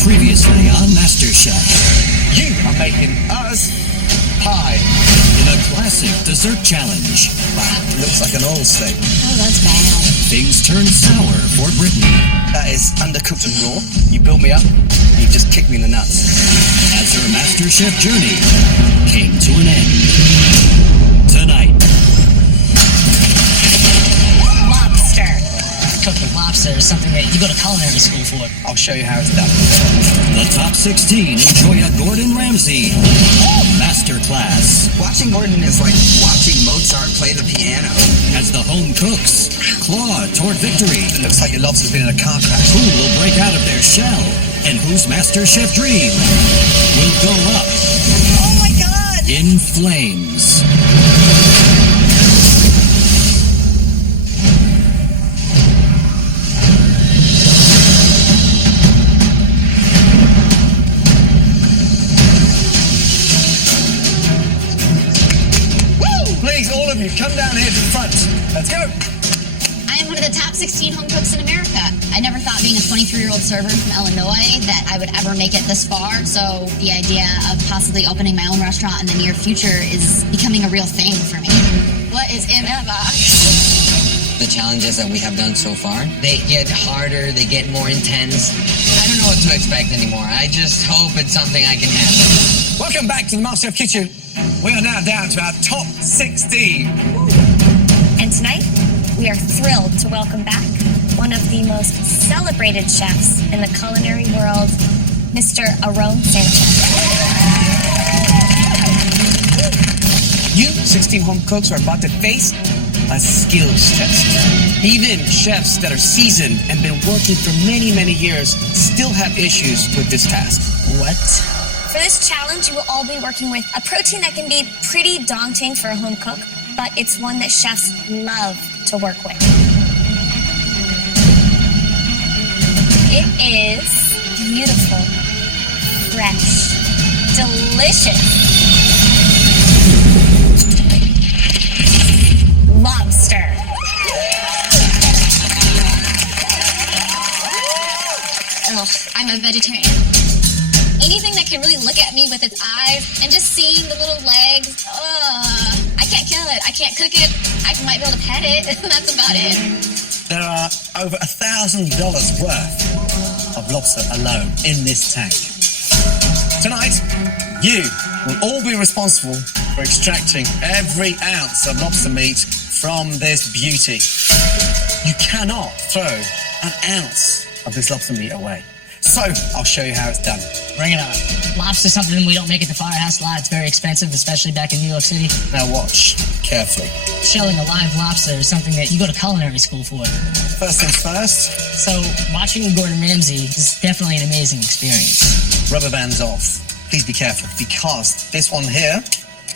Previously on MasterChef. You are making us pie. In a classic dessert challenge. Wow, looks like an oil slick. Oh, that's bad. Things turn sour for Brittany. That is undercooked and raw. You built me up, and you just kicked me in the nuts. As her MasterChef journey came to an end. Tonight. Lobster. Cooking lobster is something that you go to culinary school for. I'll show you how it's done. The top 16 enjoy a Gordon Ramsay Masterclass. Watching Gordon is like watching Mozart play the piano. As the home cooks claw toward victory. It looks like your lobster's been in a car crash. Who will break out of their shell? And whose MasterChef dream will go up Oh my God! in flames? Please, all of you, come down here to the front. Let's go. I am one of the top 16 home cooks in America. I never thought being a 23-year-old server from Illinois that I would ever make it this far. So the idea of possibly opening my own restaurant in the near future is becoming a real thing for me. What is in that box? The challenges that we have done so far, they get harder, they get more intense. I don't know what to expect anymore. I just hope it's something I can handle. Welcome back to the MasterChef Kitchen. We are now down to our top 16. And tonight, we are thrilled to welcome back one of the most celebrated chefs in the culinary world, Mr. Aaron Sanchez. You 16 home cooks are about to face a skills test. Even chefs that are seasoned and been working for many, many years still have issues with this task. What? For this challenge, you will all be working with a protein that can be pretty daunting for a home cook, but it's one that chefs love to work with. It is beautiful, fresh, delicious lobster. Ugh, I'm a vegetarian. Anything that can really look at me with its eyes and just seeing the little legs, I can't kill it. I can't cook it. I might be able to pet it. That's about it. There are over $1,000 worth of lobster alone in this tank. Tonight, you will all be responsible for extracting every ounce of lobster meat from this beauty. You cannot throw an ounce of this lobster meat away. So, I'll show you how it's done. Bring it on. Lobster's something we don't make at the firehouse a lot. It's very expensive, especially back in New York City. Now watch carefully. Shelling a live lobster is something that you go to culinary school for. First things first, So watching Gordon Ramsay is definitely an amazing experience. rubber bands off. Please be careful, because this one here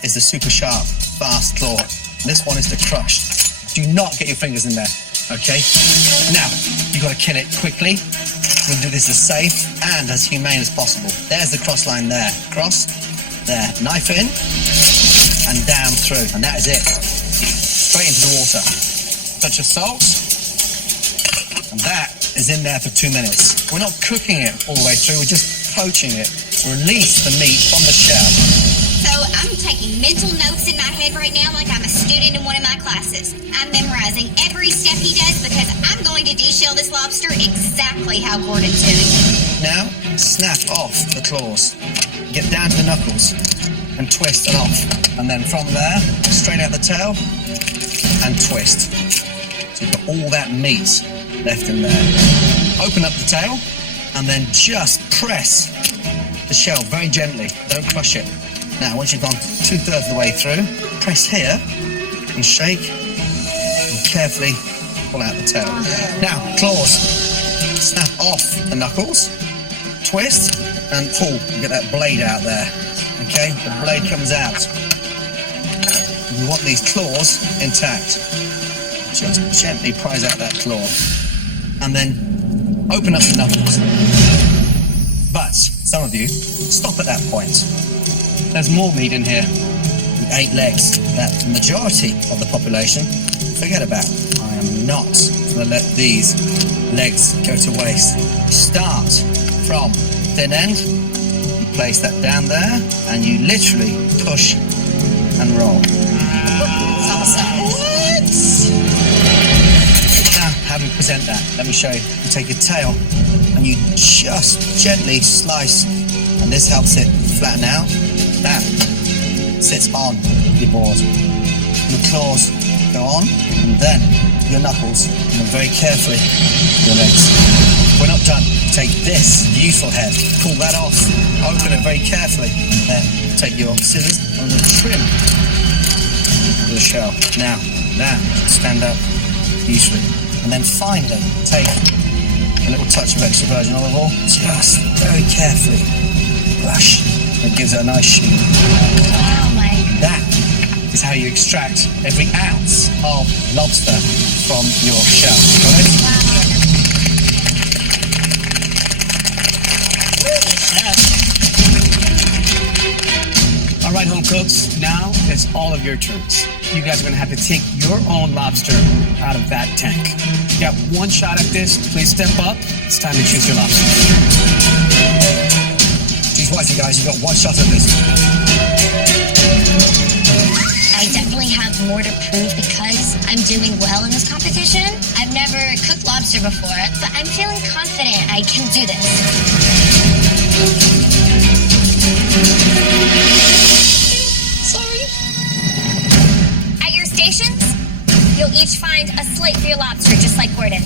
is the super sharp, fast claw. This one is the crushed. Do not get your fingers in there, okay? Now, you've got to kill it quickly. We'll do this as safe and as humane as possible. There's the cross line there. Cross, there. Knife in, and down through. And that is it. Straight into the water. Touch of salt. And that is in there for 2 minutes. We're not cooking it all the way through, we're just poaching it to release the meat from the shell. So I'm taking mental notes in my head right now like I'm a student in one of my classes. I'm memorizing every step he does because I'm going to deshell this lobster exactly how Gordon's doing it. Now, snap off the claws. Get down to the knuckles and twist it off. And then from there, straight out the tail and twist. So you've got all that meat left in there. Open up the tail and then just press the shell very gently. Don't crush it. Now, once you've gone 2/3 of the way through, press here and shake and carefully pull out the tail. Now, claws. Snap off the knuckles, twist and pull. You get that blade out there. Okay, the blade comes out. You want these claws intact. Just gently prise out that claw. And then open up the knuckles. But some of you stop at that point. There's more meat in here with 8 legs that the majority of the population forget about. I am not going to let these legs go to waste. Start from thin end. You place that down there, and you literally push and roll. What? Now, how do we present that? Let me show you. You take your tail, and you just gently slice, and this helps it flatten out. That sits on your board. Your claws go on, and then your knuckles, and then very carefully your legs. We're not done. Take this beautiful head, pull that off, open it very carefully, and then take your scissors and trim the shell. Now, stand up beautifully, and then finally take a little touch of extra virgin olive oil, just very carefully brush. It gives it a nice sheen. Oh my. That is how you extract every ounce of lobster from your shell. Got it? Wow. All right, home cooks, now it's all of your turns. You guys are gonna have to take your own lobster out of that tank. You got one shot at this. Please step up. It's time to choose your lobster. Choose wisely, guys. You've got one shot at this. I definitely have more to prove because I'm doing well in this competition. I've never cooked lobster before. But I'm feeling confident I can do this. Sorry. At your stations, you'll each find a slate for your lobster, just like Gordon.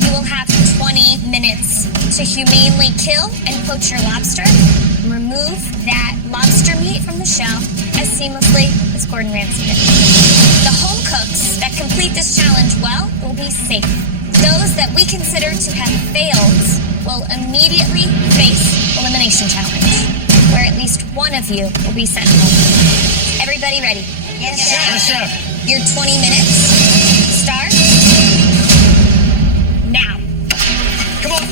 You will have 20 minutes to humanely kill and poach your lobster. Remove that lobster meat from the shell as seamlessly as Gordon Ramsay did. The home cooks that complete this challenge well will be safe. Those that we consider to have failed will immediately face elimination challenge, where at least one of you will be sent home. Everybody ready? Yes, Yes, chef. Your 20 minutes start now. Come on.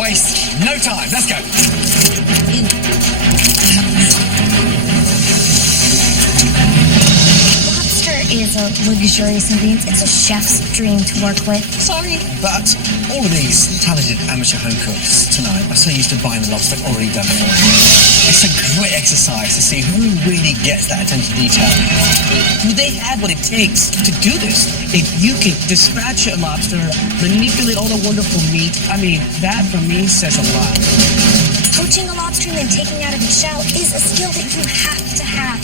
Waste no time. Let's go. Lobster is a luxurious ingredient. It's a chef's dream to work with. Sorry. But all of these talented amateur home cooks tonight are so used to buying the lobster already done for them. It's a great exercise to see who really gets that attention to detail. Do they have what it takes to do this? If you can dispatch a lobster, manipulate all the wonderful meat, I mean, that for me says a lot. Poaching a lobster and then taking out of its shell is a skill that you have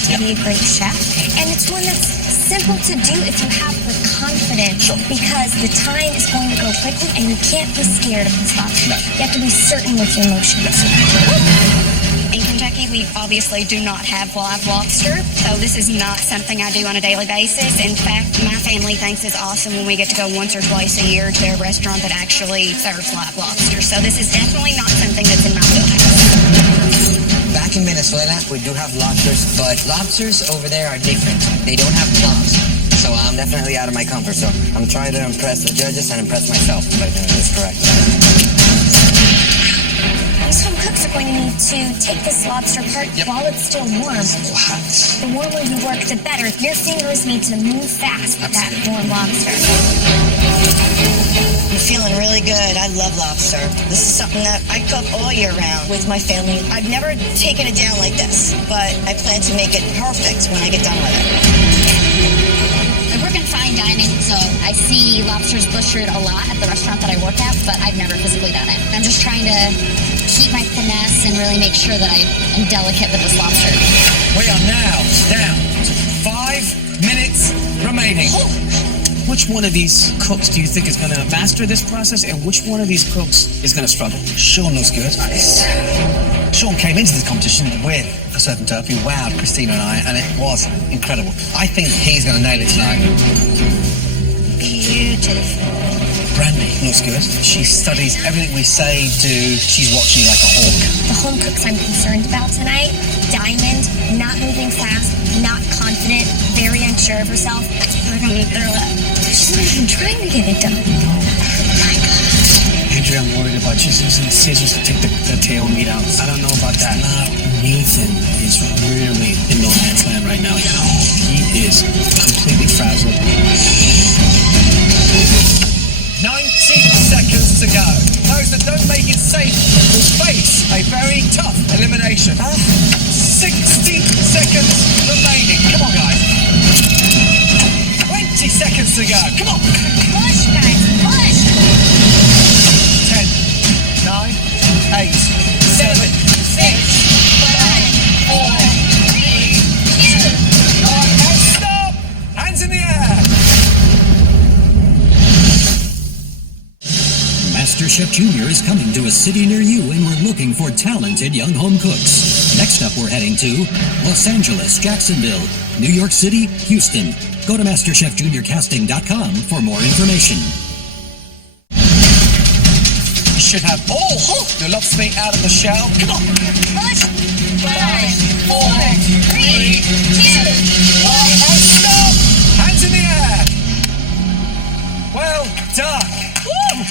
to be a great chef. And it's one that's simple to do if you have the confidence, because the time is going to go quickly and you can't be scared of this lobster. No. You have to be certain with your emotions. In Kentucky, we obviously do not have live lobster, so this is not something I do on a daily basis. In fact, my family thinks it's awesome when we get to go once or twice a year to a restaurant that actually serves live lobster. So this is definitely not something that's in my wheelhouse. Back in Venezuela, we do have lobsters, but lobsters over there are different. They don't have claws. So I'm definitely out of my comfort zone. I'm trying to impress the judges and impress myself by doing this correct. These home cooks are going to need to take this lobster apart while it's still warm. What? The warmer you work, the better. Your fingers need to move fast with that warm lobster. I'm feeling really good. I love lobster. This is something that I cook all year round with my family. I've never taken it down like this, but I plan to make it perfect when I get done with it. I work in fine dining, so I see lobsters butchered a lot at the restaurant that I work at, but I've never physically done it. I'm just trying to keep my finesse and really make sure that I am delicate with this lobster. We are now down to 5 minutes remaining. Which one of these cooks do you think is going to master this process, and which one of these cooks is going to struggle? Sean looks good. Sean came into this competition with a certain turf. He wowed Christina and I, and it was incredible. I think he's going to nail it tonight. Beautiful. Brandy looks good. She studies everything we say, do. She's watching like a hawk. The home cooks I'm concerned about tonight, Diamond, not moving fast, not confident, very unsure of herself. We're going to throw up. She's not even trying to get it done. Oh my God. Andrea, I'm worried about just using scissors to take the tail meat out. I don't know about that. Nathan is really in no man's land right now. He is completely frazzled. 90 seconds to go. Those that don't make it safe will face a very tough elimination. 60 seconds remaining. Come on, guys. 20 seconds to go. Come on. Push, guys, push. 10, 9, 8, 7, 6, 5, 4, 3, 2, 1, and stop! Hands in the air! MasterChef Junior is coming to a city near you, and we're looking for talented young home cooks. Next up, we're heading to Los Angeles, Jacksonville, New York City, Houston. Go to MasterChefJuniorCasting.com for more information. You should have all your lobster meat out of the shell. Come on! Push. 5, 4, 3, 2, 1, and stop! Hands in the air! Well done! Woo!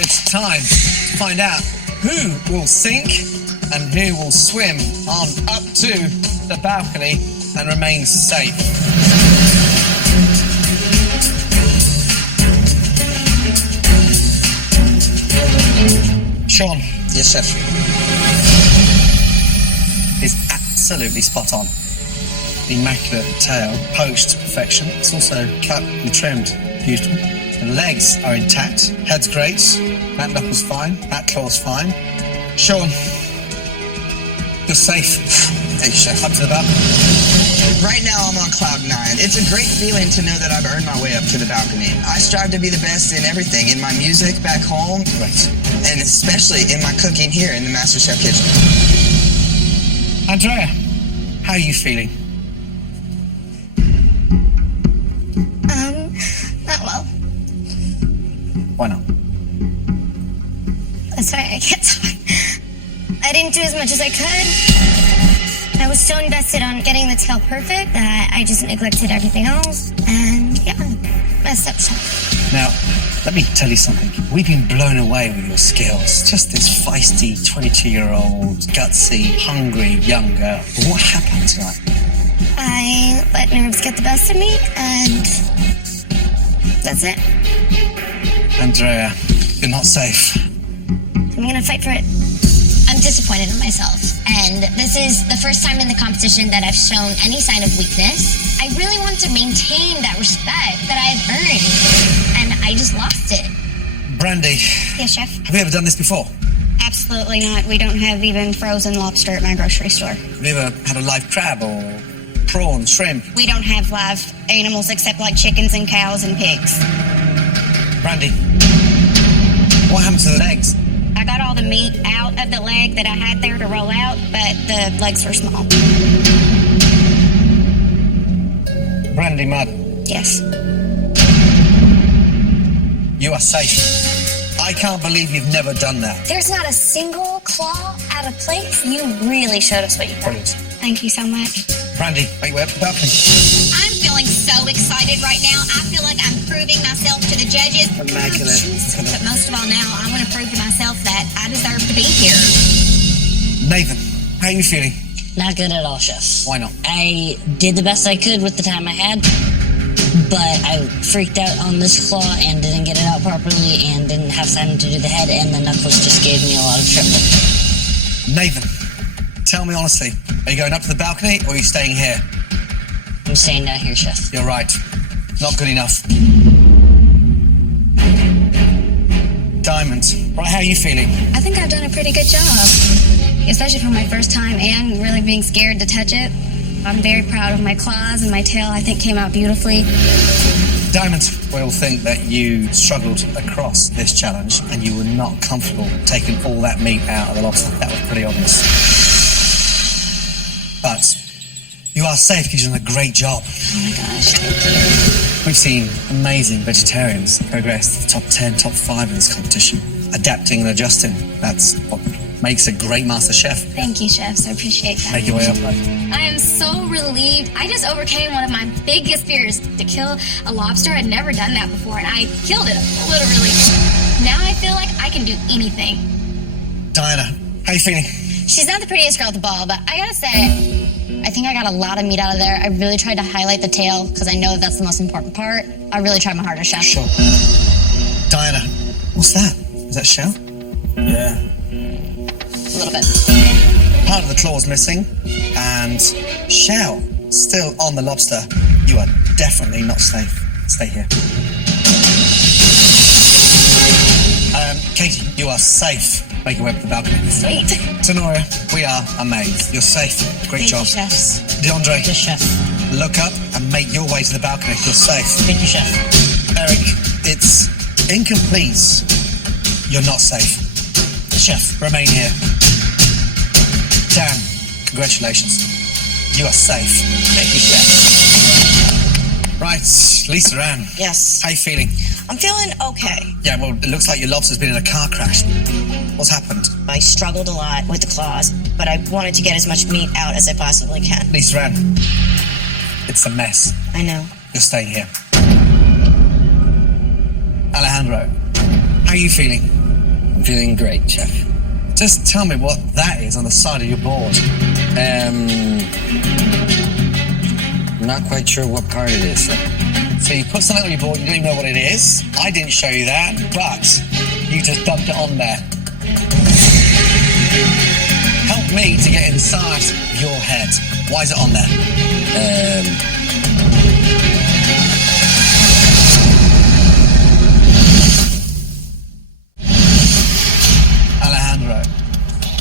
It's time to find out who will sink and who will swim on up to the balcony and remain safe. Sean. Yes, chef. Is absolutely spot on. Immaculate tail, poached to perfection. It's also cut and trimmed. Beautiful. The legs are intact. Head's great. That knuckle's fine. That claw's fine. Sean, you're safe. Thank you, chef. Up to the balcony. Right now I'm on cloud 9. It's a great feeling to know that I've earned my way up to the balcony. I strive to be the best in everything, in my music back home, Great. and especially in my cooking here in the MasterChef kitchen. Andrea, how are you feeling? Not well. Why not? Sorry, I can't talk. I didn't do as much as I could. I was so invested on getting the tail perfect that I just neglected everything else. And yeah, messed up stuff. Now, let me tell you something. We've been blown away with your skills. Just this feisty 22-year-old, gutsy, hungry young girl. But what happened tonight? I let nerves get the best of me, and that's it. Andrea, you're not safe. I'm gonna fight for it. I'm disappointed in myself, and this is the first time in the competition that I've shown any sign of weakness. I really want to maintain that respect that I've earned, and I just lost it. Brandy, Yes, chef. have you ever done this before? Absolutely not. We don't have even frozen lobster at my grocery store. Have you ever had a live crab or prawn, shrimp? We don't have live animals except like chickens and cows and pigs. Brandy, what happened to the legs? I got all the meat out of the leg that I had there to roll out, but the legs were small. Brandy Mudd, Yes. you are safe. I can't believe you've never done that. There's not a single claw out of place. You really showed us what you got. Brilliant. Thank you so much. Brandy, make your way up to the balcony. I'm feeling so excited right now. I feel like I'm proving myself to the judges. Immaculate. But most of all now, I want to prove to myself that I deserve to be here. Nathan, how are you feeling? Not good at all, chef. Why not? I did the best I could with the time I had, but I freaked out on this claw and didn't get it out properly and didn't have time to do the head, and the knuckles just gave me a lot of trouble. Nathan, tell me honestly, are you going up to the balcony or are you staying here? I'm staying down here, chef. You're right. Not good enough. Diamond, right, how are you feeling? I think I've done a pretty good job, especially for my first time and really being scared to touch it. I'm very proud of my claws and my tail. I think came out beautifully. Diamond, we'll think that you struggled across this challenge and you were not comfortable taking all that meat out of the lobster. That was pretty obvious. But you are safe because you've done a great job. Oh my gosh, thank you. We've seen amazing vegetarians progress to the top 10, top 5 in this competition. Adapting and adjusting. That's what makes a great master chef. Thank you, chefs. I appreciate that. Make your way up. I am so relieved. I just overcame one of my biggest fears, to kill a lobster. I'd never done that before, and I killed it, literally. Now I feel like I can do anything. Diana, how are you feeling? She's not the prettiest girl at the ball, but I gotta say, I think I got a lot of meat out of there. I really tried to highlight the tail because I know that's the most important part. I really tried my hardest, chef. Sure. Diana, what's that? Is that shell? Yeah. A little bit. Part of the claw's missing, and shell still on the lobster. You are definitely not safe. Stay here. Katie, you are safe. Make your way up to the balcony. Sweet. Tenoria, we are amazed. You're safe. Great job. Thank you, chefs. DeAndre, Yes, chef. look up and make your way to the balcony. You're safe. Thank you, chef. Eric, it's incomplete. You're not safe. Chef, remain here. Dan, congratulations. You are safe. Thank you, chef. Right, Lisa Ann. Yes. How you feeling? I'm feeling okay. Yeah, well, it looks like your lobster's been in a car crash. What's happened? I struggled a lot with the claws, but I wanted to get as much meat out as I possibly can. Lisa Ann, it's a mess. I know. You're staying here. Alejandro, how are you feeling? I'm feeling great, chef. Just tell me what that is on the side of your board. I'm not quite sure what part it is, sir. So you put something on your board, you don't even know what it is. I didn't show you that, but you just dumped it on there. Help me to get inside your head. Why is it on there? Alejandro,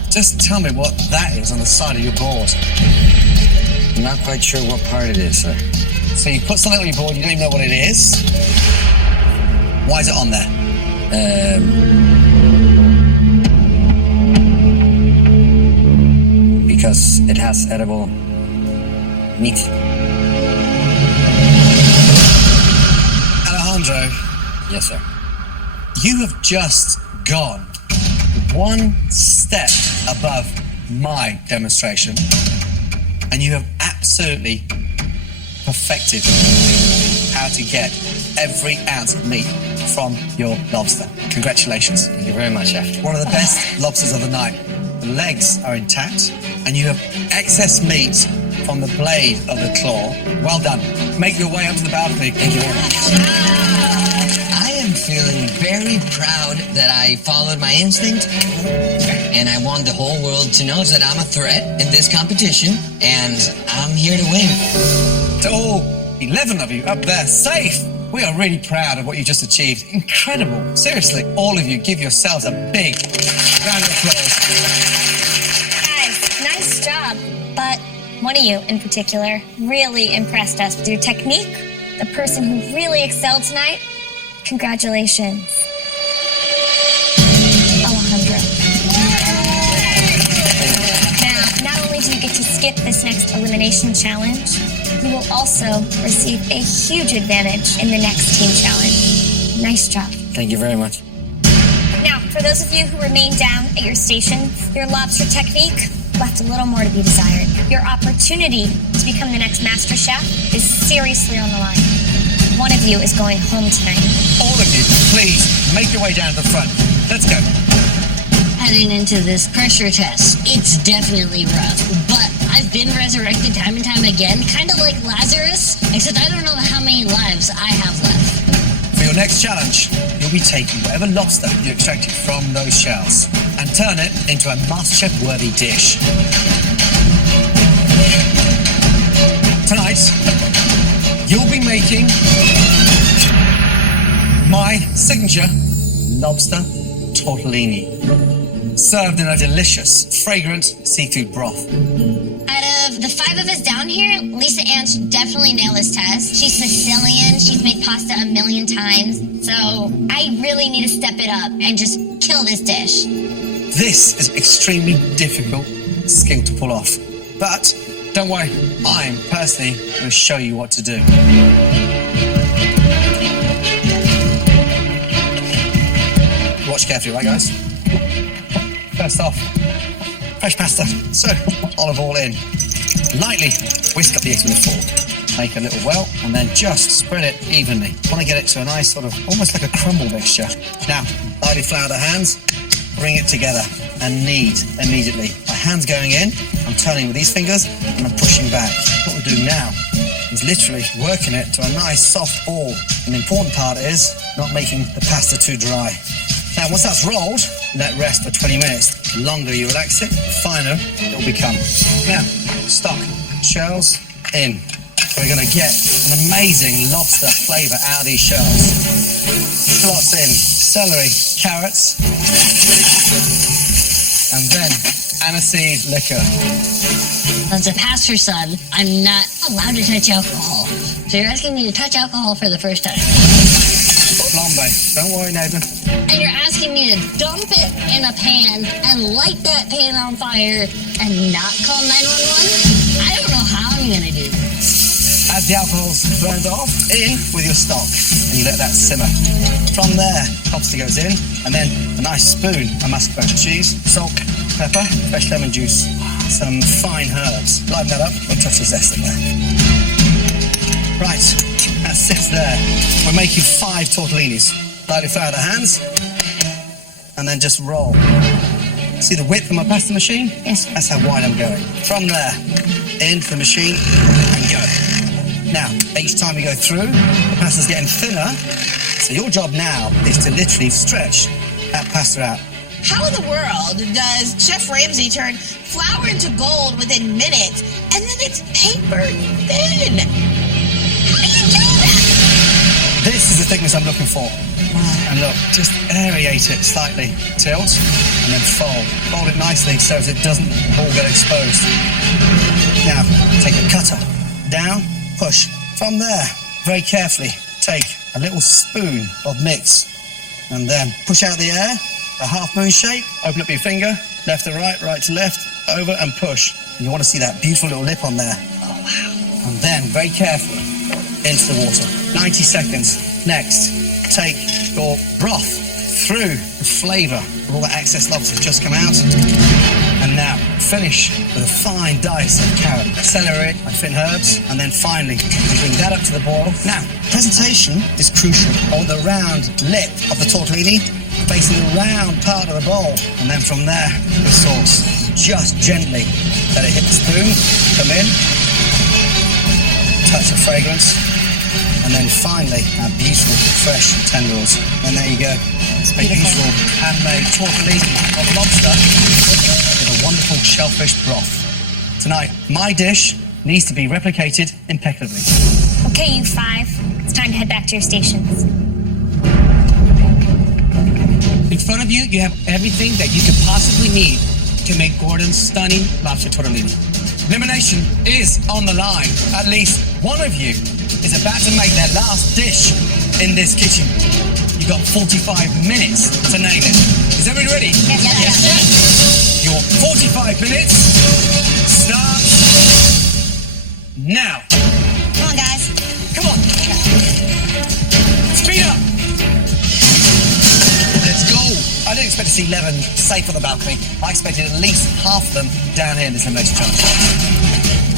just tell me what that is on the side of your board. I'm not quite sure what part it is, sir. So you put something on your board, you don't even know what it is. Why is it on there? Because it has edible meat. Alejandro, Yes, sir. you have just gone one step above my demonstration, and you have absolutely perfected how to get every ounce of meat from your lobster. Congratulations. Thank you very much, chef. One of the best lobsters of the night. The legs are intact, and you have excess meat from the blade of the claw. Well done. Make your way up to the balcony. Thank you very much. I am feeling very proud that I followed my instinct, and I want the whole world to know that I'm a threat in this competition, and I'm here to win. To all 11 of you up there, safe. We are really proud of what you just achieved. Incredible. Seriously, all of you, give yourselves a big round of applause. Guys, nice job. But one of you in particular really impressed us with your technique. The person who really excelled tonight, congratulations. Alejandro. Now, not only do you get to skip this next elimination challenge, you will also receive a huge advantage in the next team challenge. Nice job. Thank you very much. Now, for those of you who remain down at your station, your lobster technique left a little more to be desired. Your opportunity to become the next MasterChef is seriously on the line. One of you is going home tonight. All of you, please, make your way down to the front. Let's go. Heading into this pressure test, it's definitely rough, but I've been resurrected time and time again, kind of like Lazarus, except I don't know how many lives I have left. For your next challenge, you'll be taking whatever lobster you extracted from those shells and turn it into a MasterChef-worthy dish. Tonight, you'll be making my signature lobster tortellini, served in a delicious, fragrant seafood broth. Out of the 5 of us down here, Lisa Ann should definitely nail this test. She's Sicilian. She's made pasta a million times. So I really need to step it up and just kill this dish. This is an extremely difficult skill to pull off. But don't worry, I'm personally going to show you what to do. Watch carefully, right guys? First off, fresh pasta. So, olive oil in. Lightly whisk up the eggs with a fork. Make a little well, and then just spread it evenly. Want to get it to a nice sort of, almost like a crumble mixture. Now, lightly flour the hands, bring it together, and knead immediately. My hands going in, I'm turning with these fingers, and I'm pushing back. What we'll do now is literally working it to a nice soft ball. And the important part is not making the pasta too dry. Now, once that's rolled, let rest for 20 minutes. The longer you relax it, the finer it will become. Now, stock, shells in. We're going to get an amazing lobster flavour out of these shells. Slots in celery, carrots, and then aniseed liquor. As a pastor's son, I'm not allowed to touch alcohol. So you're asking me to touch alcohol for the first time. Flambe. Don't worry, Nathan. And you're asking me to dump it in a pan and light that pan on fire and not call 911? I don't know how I'm going to do this. As the alcohol's burned off, in with your stock, and you let that simmer. From there, lobster goes in, and then a nice spoon of mascarpone cheese, salt, pepper, fresh lemon juice, some fine herbs. Liven that up, put a touch of zest in there. Right, that sits there. We're making 5 tortellinis. Lightly flour the hands, and then just roll. See the width of my pasta machine? Yes. That's how wide I'm going. From there, into the machine, and go. Now, each time you go through, the pasta's getting thinner, so your job now is to literally stretch that pasta out. How in the world does Chef Ramsay turn flour into gold within minutes, and then it's paper thin? How do you do that? This is the thickness I'm looking for. And look, just aerate it slightly. Tilt, and then fold. Fold it nicely so as it doesn't all get exposed. Now, take a cutter. Down, push. From there, very carefully, take a little spoon of mix. And then push out the air, a half moon shape. Open up your finger, left to right, right to left, over and push. And you want to see that beautiful little lip on there. Oh, wow. And then, very carefully, into the water. 90 seconds. Next, take your broth through the flavour of all that excess lobster that's just come out. And now, finish with a fine dice of carrot, celery and thin herbs. And then finally, you bring that up to the boil. Now, presentation is crucial. I want the round lip of the tortellini facing the round part of the bowl. And then from there, the sauce. Just gently let it hit the spoon, come in, touch of fragrance. And then finally, our beautiful, fresh tendrils. And there you go. It's a beautiful handmade tortellini of lobster with a wonderful shellfish broth. Tonight, my dish needs to be replicated impeccably. Okay, you 5. It's time to head back to your stations. In front of you, you have everything that you could possibly need to make Gordon's stunning lobster tortellini. Elimination is on the line. At least one of you is about to make their last dish in this kitchen. You've got 45 minutes to nail it. Is everybody ready? Yes. Your 45 minutes starts now. Come on, guys. Come on. Speed up. Let's go. I didn't expect to see 11 safe on the balcony. I expected at least half of them down here in this elimination challenge.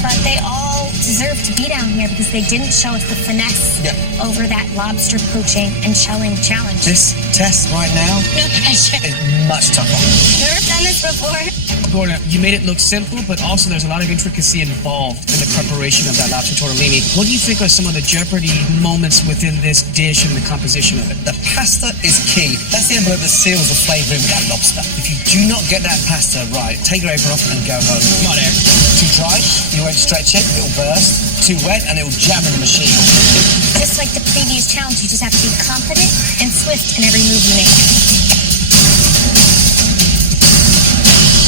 But they all deserve to be down here because they didn't show us the finesse over that lobster poaching and shelling challenge. This test right now is much tougher. Never done this before. Gordon, you made it look simple, but also there's a lot of intricacy involved in the preparation of that lobster tortellini. What do you think are some of the jeopardy moments within this dish and the composition of it? The pasta is key. That's the envelope that seals the flavour in with that lobster. If you do not get that pasta right, take your apron off and go home. Come on, Eric. Too dry, you won't stretch it, it'll burst. Too wet, and it'll jam in the machine. Just like the previous challenge, you just have to be confident and swift in every move you make.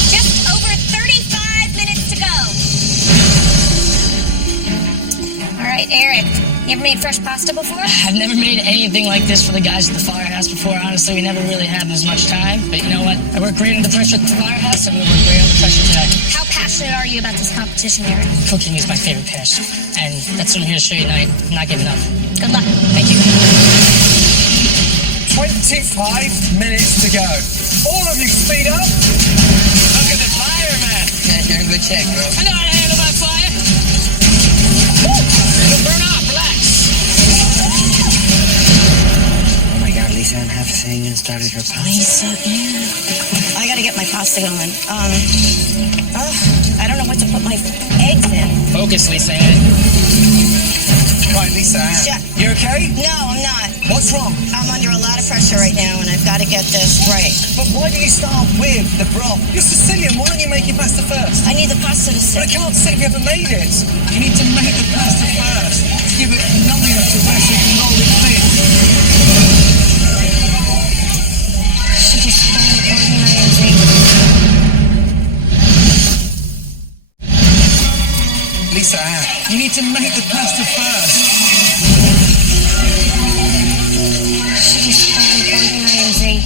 Just over 35 minutes to go. All right, Eric, you ever made fresh pasta before? I've never made anything like this for the guys at the firehouse before. Honestly, we never really had as much time. But you know what? I work great under pressure at the firehouse, and we work great under pressure today. How passionate are you about this competition, Eric? Cooking is my favorite passion, and that's what I'm here to show you tonight. I'm not giving up. Good luck. Thank you. 25 minutes to go. All of you speed up. Look at the fire, man. You're in good shape, bro. I know how to handle my fire. It'll burn off. Relax. Oh my God, Lisa, I'm half saying and started her pasta. Lisa, I gotta get my pasta going. I don't know what to put my eggs in. Focus, Lisa. Right, Lisa, Chef. you okay? No, I'm not. What's wrong? I'm under a lot of pressure right now, and I've got to get this right. But why do you start with the broth? You're Sicilian, why don't you make your pasta first? I need the pasta to But I sit. can't sit if you haven't made it. You need to make the pasta first. Give it long enough to rest so you can roll it thin. She just found organizing. Lisa Ann, you need to make the pasta first. She just found organizing.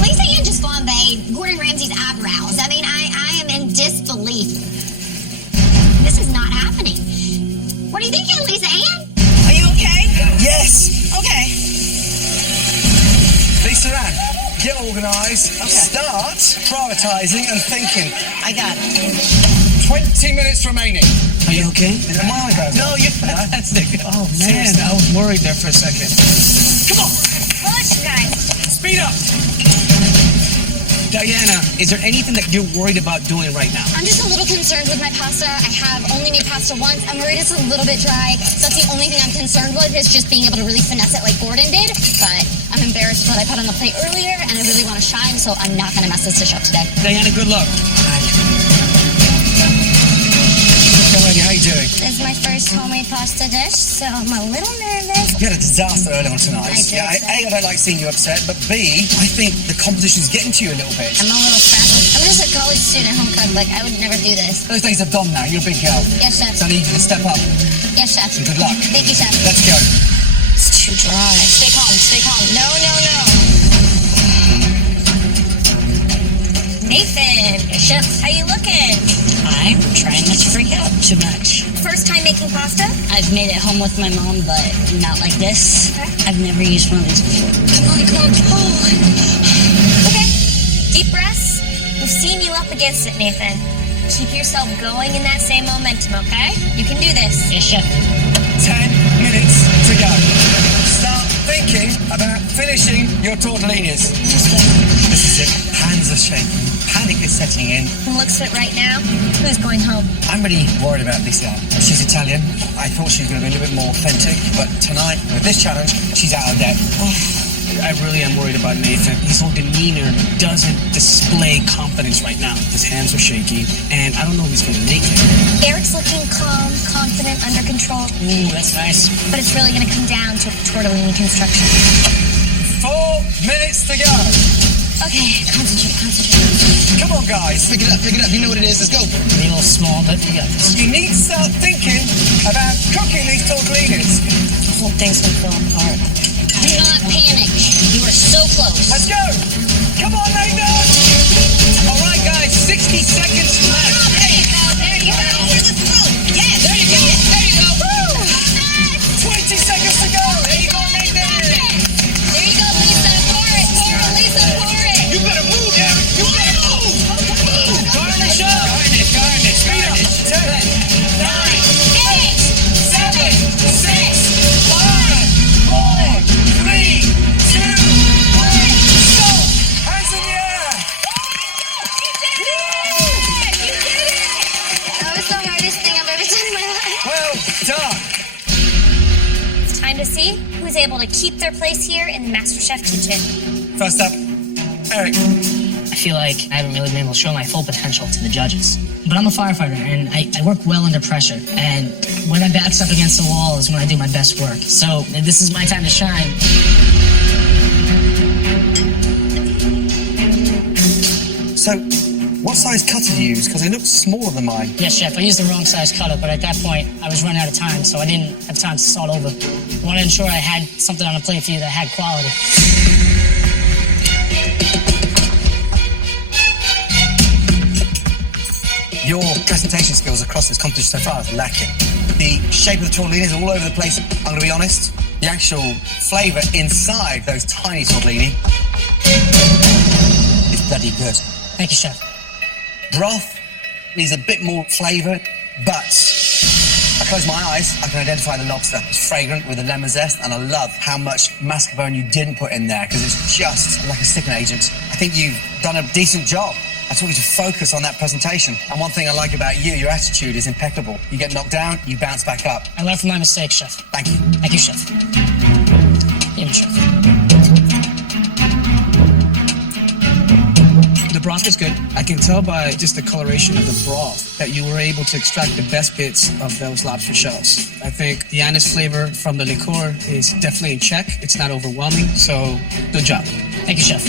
Lisa Ann just flambéed Gordon Ramsay's eyebrows. I mean, I am in disbelief. This is not happening. What are you thinking, Lisa Ann? Are you okay? Yes! Okay. Lisa Ann, get organised. Okay. Start prioritising and thinking. I got it. 20 minutes remaining. Are you okay? Is it a while ago? No, you're fantastic. Oh, man, Seriously. I was worried there for a second. Come on! Push, guys. Speed up! Diana, is there anything that you're worried about doing right now? I'm just a little concerned with my pasta. I have only made pasta once. I'm worried it's a little bit dry. So that's the only thing I'm concerned with is just being able to really finesse it like Gordon did. But I'm embarrassed with what I put on the plate earlier, and I really want to shine, so I'm not going to mess this dish up today. Diana, good luck. How you doing? This is my first homemade pasta dish, so I'm a little nervous. You had a disaster earlier on tonight. I did, I don't like seeing you upset, but B, I think the competition's getting to you a little bit. I'm a little frazzled. I'm just a college student home cook. Like, I would never do this. Those days are gone now. You're a big girl. Yes, chef. So I need you to step up. Yes, chef. And good luck. Thank you, chef. Let's go. It's too dry. Stay calm, stay calm. No. Nathan, chef, how you looking? I'm trying not to freak out too much. First time making pasta? I've made it home with my mom, but not like this. I've never used one of these before. Come on. Oh. Okay. Deep breaths. We've seen you up against it, Nathan. Keep yourself going in that same momentum, okay? You can do this. Yes, chef. 10 minutes to go. Start thinking about finishing your tortellinis. This is it. Hands are shaking. Panic is setting in. Who looks fit right now? Who's going home? I'm really worried about Lisa. She's Italian. I thought she was going to be a little bit more authentic, but tonight, with this challenge, she's out of depth. I really am worried about Nathan. His whole demeanor doesn't display confidence right now. His hands are shaky, and I don't know if he's going to make it. Eric's looking calm, confident, under control. Ooh, that's nice. But it's really going to come down to tortellini construction. 4 minutes to go. Okay, concentrate. Come on, guys. Pick it up. You know what it is. Let's go. Maybe a little small, but we got this. You need to start thinking about cooking these tortellinis. The whole thing's gonna fall apart. Do not panic. You are so close. Let's go. Come on, Nathan. All right, guys. 60 seconds left. There you go. Yeah, there you go. Woo! 20 seconds to go. There you go, Lisa. Pour it, Lisa, pour it. You better move, Eric. You better move. Garnish up. Garnish. Speed up. 10, 9, 8, 7, 6, 5, 4, 3, 2, 1. Go. Hands in the air. You did it! That was the hardest thing I've ever done in my life. Well done. It's time to see who's able to keep their place here in the MasterChef kitchen. First up, Eric. I feel like I haven't really been able to show my full potential to the judges. But I'm a firefighter, and I work well under pressure. And when my back's up against the wall is when I do my best work. So this is my time to shine. So, what size cutter do you use? Because it looks smaller than mine. Yes, chef, I used the wrong size cutter, but at that point, I was running out of time, so I didn't have time to start over. I wanted to ensure I had something on the plate for you that had quality. Your presentation skills across this competition so far is lacking. The shape of the tortellini is all over the place. I'm going to be honest. The actual flavour inside those tiny tortellini is bloody good. Thank you, chef. Broth needs a bit more flavour, but I close my eyes, I can identify the lobster. It's fragrant with the lemon zest, and I love how much mascarpone you didn't put in there because it's just like a sticking agent. I think you've done a decent job. I just want you to focus on that presentation. And one thing I like about you, your attitude is impeccable. You get knocked down, you bounce back up. I learned from my mistakes, chef. Thank you. Thank you, chef. Thank you, Chef. The broth is good. I can tell by just the coloration of the broth that you were able to extract the best bits of those lobster shells. I think the anise flavor from the liqueur is definitely in check. It's not overwhelming, so good job. Thank you, Chef.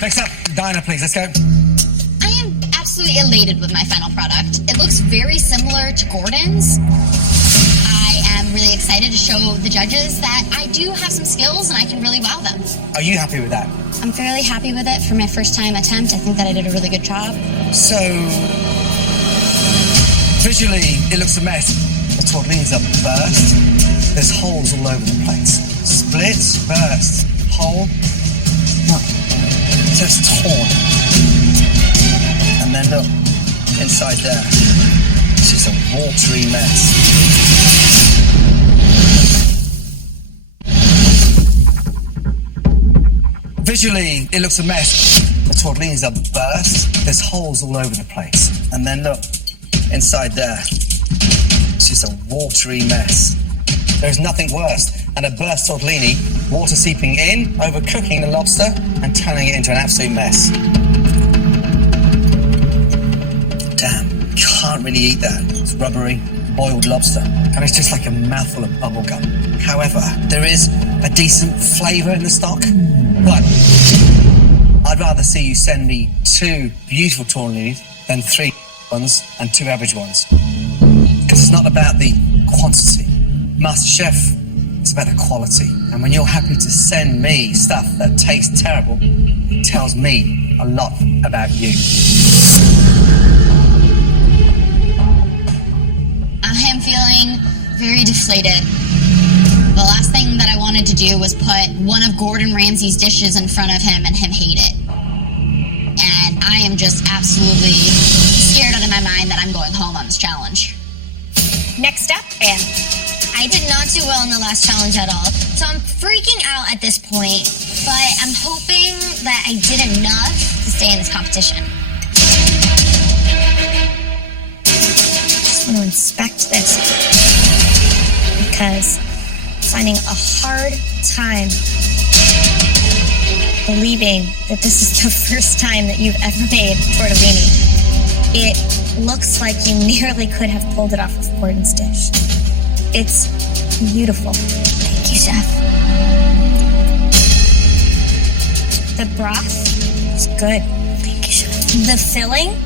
Next up, Dinah, please. Let's go. I am absolutely elated with my final product. It looks very similar to Gordon's. I am really excited to show the judges that I do have some skills and I can really wow them. Are you happy with that? I'm fairly happy with it for my first time attempt. I think that I did a really good job. So, visually, it looks a mess. The tortellinis are burst. There's holes all over the place. Splits, burst, hole. Look, just torn. And then look, inside there. This is a watery mess. Visually, it looks a mess. The tortellinis are burst. There's holes all over the place. And then look, inside there. It's just a watery mess. There's nothing worse than a burst tortellini, water seeping in, overcooking the lobster, and turning it into an absolute mess. Damn, can't really eat that. It's rubbery, boiled lobster, and it's just like a mouthful of bubble gum. However, there is a decent flavour in the stock, but I'd rather see you send me 2 beautiful tortellinis than 3 ones and 2 average ones. Because it's not about the quantity. MasterChef, it's about the quality. And when you're happy to send me stuff that tastes terrible, it tells me a lot about you. I am feeling very deflated. The last thing that I wanted to do was put one of Gordon Ramsay's dishes in front of him and him hate it. And I am just absolutely scared out of my mind that I'm going home on this challenge. Next up, Anne. I did not do well in the last challenge at all, so I'm freaking out at this point, but I'm hoping that I did enough to stay in this competition. I just want to inspect this because I'm finding a hard time believing that this is the first time that you've ever made tortellini. It looks like you nearly could have pulled it off of Gordon's dish. It's beautiful. Thank you, Chef. The broth is good. Thank you, Chef. The filling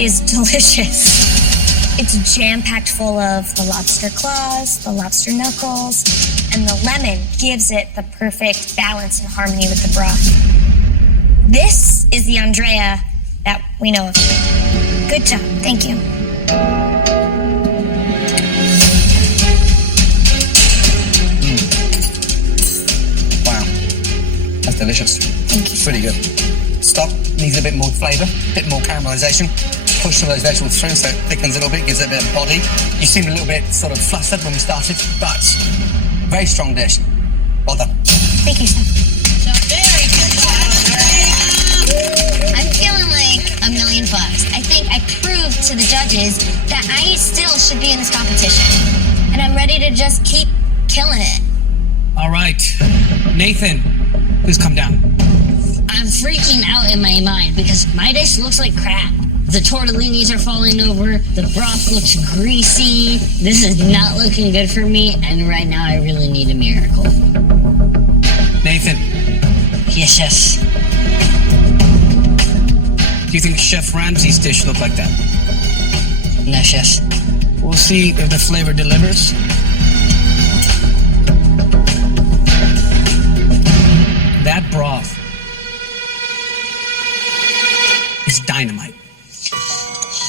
is delicious. It's jam-packed full of the lobster claws, the lobster knuckles, and the lemon gives it the perfect balance and harmony with the broth. This is the Andrea that we know of. Good job. Thank you. That's delicious. Thank you. It's really good. Stock needs a bit more flavour, a bit more caramelisation. Push some of those vegetables through so it thickens a little bit, gives it a bit of body. You seemed a little bit sort of flustered when we started, but very strong dish. Well done. Thank you, Chef. Very good job. I'm feeling like $1,000,000. I think I proved to the judges that I still should be in this competition. And I'm ready to just keep killing it. All right, Nathan, please come down. I'm freaking out in my mind because my dish looks like crap. The tortellinis are falling over, the broth looks greasy, this is not looking good for me, and right now I really need a miracle. Nathan, Yes, Chef. do you think Chef Ramsay's dish looked like that? No, Chef. We'll see if the flavor delivers. That broth is dynamite.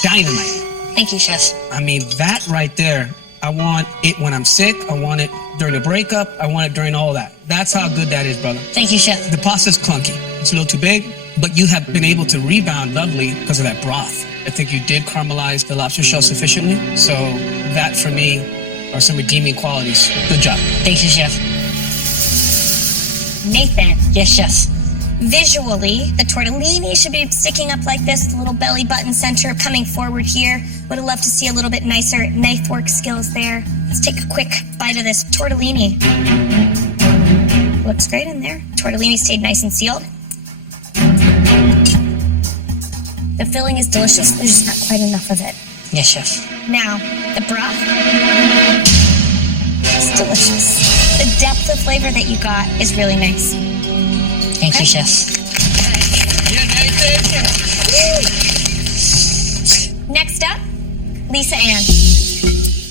Dynamite. Thank you, Chef. I mean, that right there, I want it when I'm sick. I want it during a breakup. I want it during all that. That's how good that is, brother. Thank you, Chef. The pasta's clunky. It's a little too big, but you have been able to rebound lovely because of that broth. I think you did caramelize the lobster shell sufficiently. So that, for me, are some redeeming qualities. Good job. Thank you, Chef. Nathan. Yes, Chef. Visually, the tortellini should be sticking up like this, the little belly button center coming forward here. Would have loved to see a little bit nicer knife work skills there. Let's take a quick bite of this tortellini. Looks great in there. Tortellini stayed nice and sealed. The filling is delicious. There's just not quite enough of it. Yes, chef. Now, the broth. It's delicious. The depth of flavor that you got is really nice. Thank you, chef. Next up, Lisa Ann.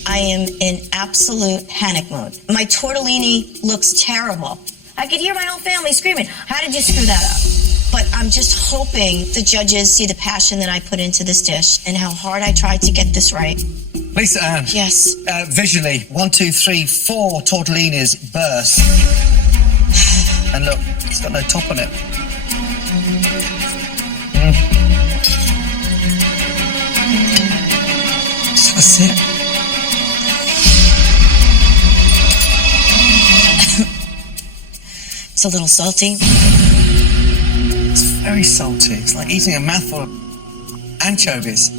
I am in absolute panic mode. My tortellini looks terrible. I could hear my whole family screaming, how did you screw that up? But I'm just hoping the judges see the passion that I put into this dish and how hard I tried to get this right. Lisa Ann. Yes. Visually, 1, 2, 3, 4 tortellinis burst. And look, it's got no top on it. So that's it. It's a little salty. It's very salty. It's like eating a mouthful of anchovies.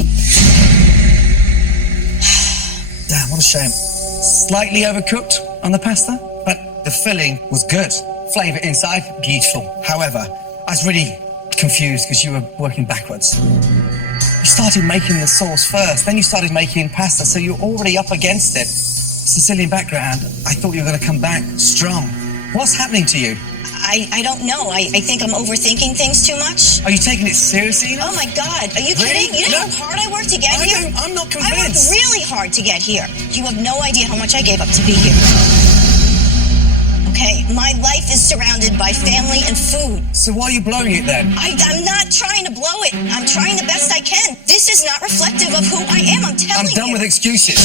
Damn, what a shame. Slightly overcooked on the pasta, but the filling was good. Flavor inside, beautiful. However, I was really confused because you were working backwards. You started making the sauce first, then you started making pasta, so you're already up against it. Sicilian background, I thought you were going to come back strong. What's happening to you? I don't know. I think I'm overthinking things too much. Are you taking it seriously? Oh my God, are you Really? kidding? You know how hard I worked to get here? I'm not I worked convinced. really hard to get here. You have no idea how much I gave up to be here. Okay, my life is surrounded by family and food. So why are you blowing it then? I'm not trying to blow it. I'm trying the best I can. This is not reflective of who I am. I'm telling you. I'm done with excuses.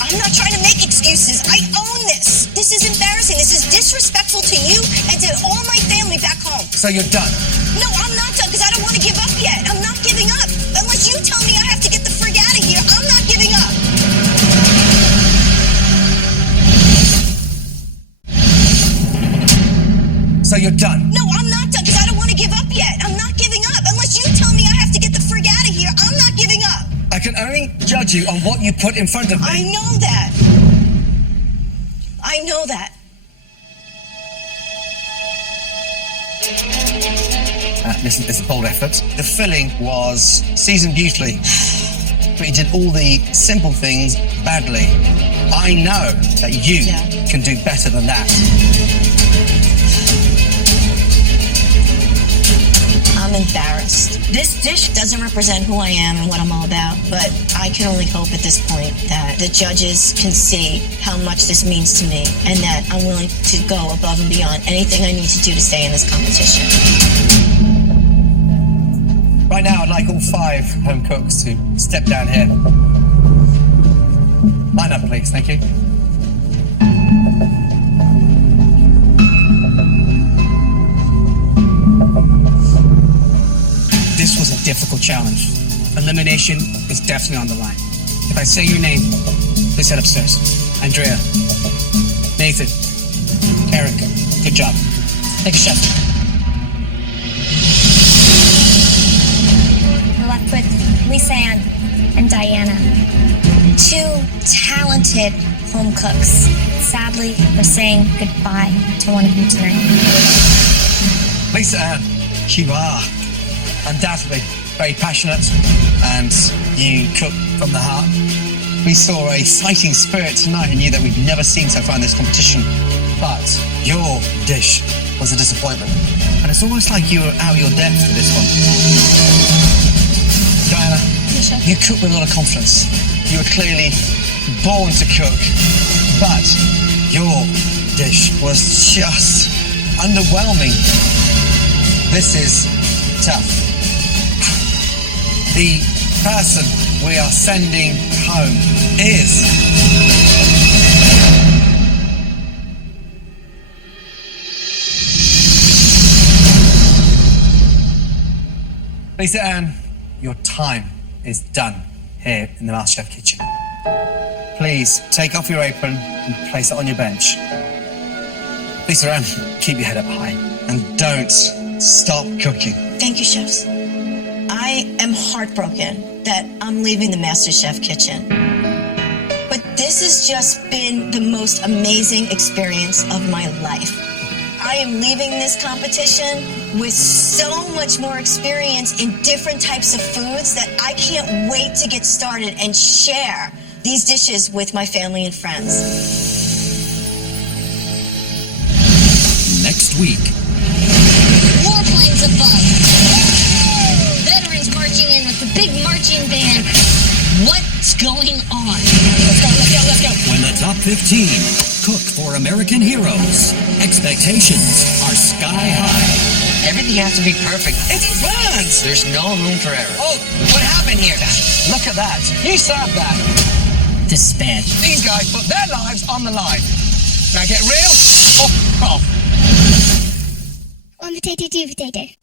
I'm not trying to make excuses. I own this. This is embarrassing. This is disrespectful to you and to all my family back home. So you're done? No, I'm not done because I don't want to give up yet. I'm not giving up. Unless you tell me I have to get the frig out of here, I'm not giving up. So you're done? No, I'm not done because I don't want to give up yet. I'm not giving up. Unless you tell me I have to get the frig out of here, I'm not giving up. I can only judge you on what you put in front of me. I know that. I know that. Listen, it's a bold effort. The filling was seasoned beautifully, but you did all the simple things badly. I know that you can do better than that. I'm embarrassed. This dish doesn't represent who I am and what I'm all about, but I can only hope at this point that the judges can see how much this means to me and that I'm willing to go above and beyond anything I need to do to stay in this competition. Right now, I'd like all 5 home cooks to step down here. Line up, please. Thank you. This was a difficult challenge. Elimination is definitely on the line. If I say your name, please head upstairs. Andrea, Nathan, Eric, good job. Thank you, chef. We're left with Lisa Ann and Diana. 2 talented home cooks. Sadly, we're saying goodbye to one of you tonight. Lisa Ann, you are undoubtedly very passionate and you cook from the heart. We saw a fighting spirit tonight and knew that we've never seen so far in this competition. But your dish was a disappointment. And it's almost like you were out of your depth for this one. Diana, you cook with a lot of confidence. You were clearly born to cook. But your dish was just underwhelming. This is tough. The person we are sending home is... Lisa Ann, your time is done here in the MasterChef kitchen. Please take off your apron and place it on your bench. Lisa Ann, keep your head up high And don't stop cooking. Thank you, chefs. I am heartbroken that I'm leaving the MasterChef kitchen. But this has just been the most amazing experience of my life. I am leaving this competition with so much more experience in different types of foods that I can't wait to get started and share these dishes with my family and friends. Next week. Warplanes above. Veterans marching in with the big marching band. What's going on? Let's go. When the top 15 cook for American heroes, expectations are sky high. Everything has to be perfect. It's burnt! There's no room for error. Oh, what happened here? Look at that. You served that. This is bad. These guys put their lives on the line. Now get real or off. One potato, two potato.